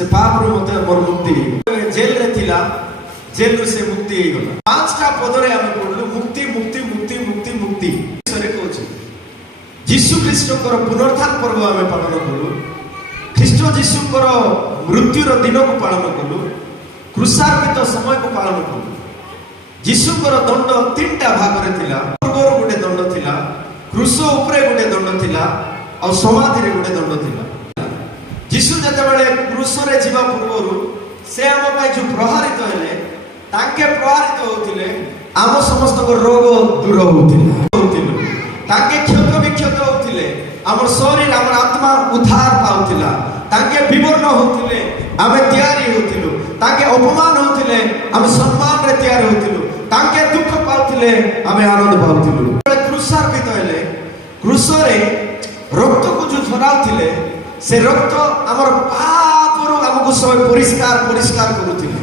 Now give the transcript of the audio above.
से पाप रो मते मोर मुक्ति जेल रे थिला जेल रो से मुक्ति हे गला पांचटा पदरे हम पढलु मुक्ति मुक्ति मुक्ति मुक्ति मुक्ति सरे कहछि यीशु ख्रीष्ट कर पुनरुत्थान पर्व हम पालन करू ख्रीष्ट यीशु कर मृत्यु रो दिन को पालन करू क्रूसार्पित समय को पालन करू यीशु कर दंड तीनटा भाग रे थिला पूर्व गोटे दंड थिला क्रूस ऊपर गोटे दंड थिला और समाधि रे गोटे दंड थिला यीशु जते बेले क्रूस रे जीवा पूर्व से हम पाई जो प्रहारित हेले ताके प्रहारित होतिले आम समस्त को रोग दूर होतिले ताके क्षत विक्षत होतिले हमर शरीर हमर आत्मा उद्धार पाउतिला ताके विवर्ण होतिले आमे तैयारी होतिलु ताके अपमान होतिले आमे सम्मान रे तैयार होतिलु ताके दुख पाउतिले आमे आनंद पाउतिलु क्रूसार्पित हेले क्रूस रे रक्त को जो झराउतिले से रक्त हमर पाप रो हमको सब परिष्कार परिष्कार करूतिले।